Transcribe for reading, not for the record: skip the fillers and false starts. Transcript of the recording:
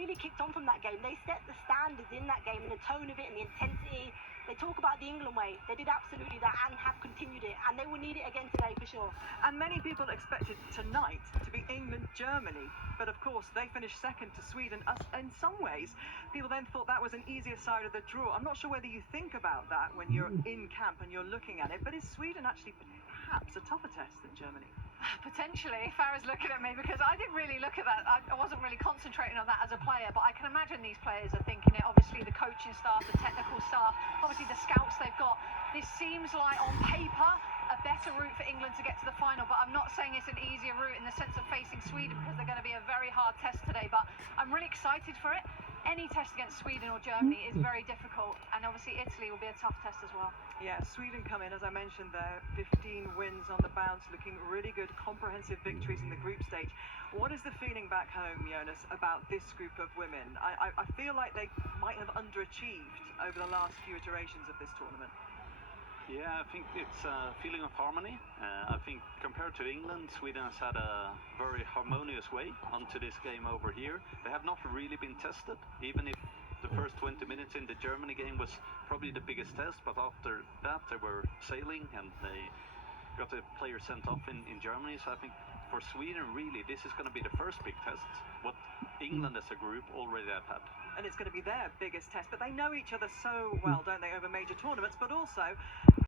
really kicked on from that game. They set the standards in that game and the tone of it and the intensity. They talk about the England way. They did absolutely that and have continued it, and they will need it again today for sure. And many people expected tonight to be England-Germany, but of course they finished second to Sweden. In some ways, people then thought that was an easier side of the draw. I'm not sure whether you think about that when you're in camp and you're looking at it, but is Sweden actually perhaps a tougher test than Germany? Potentially, Farah's looking at me because I didn't really look at that. I wasn't really concentrating on that as a player, but I can imagine these players are thinking it. Obviously, the coaching staff, the technical staff, obviously the scouts they've got. This seems like, on paper, a better route for England to get to the final, but I'm not saying it's an easier route in the sense of facing Sweden because they're going to be a very hard test today, but I'm really excited for it. Any test against Sweden or Germany is very difficult, and obviously Italy will be a tough test as well. Yeah, Sweden come in, as I mentioned there, 15 wins on the bounce, looking really good, comprehensive victories in the group stage. What is the feeling back home, Jonas, about this group of women? I feel like they might have underachieved over the last few iterations of this tournament. Yeah, I think it's a feeling of harmony. I think compared to England, Sweden has had a very harmonious way onto this game over here. They have not really been tested, even if the first 20 minutes in the Germany game was probably the biggest test, but after that they were sailing and they got a player sent off in Germany. So I think for Sweden, really, this is going to be the first big test, what England as a group already have had. And it's going to be their biggest test, but they know each other so well, don't they, over major tournaments, but also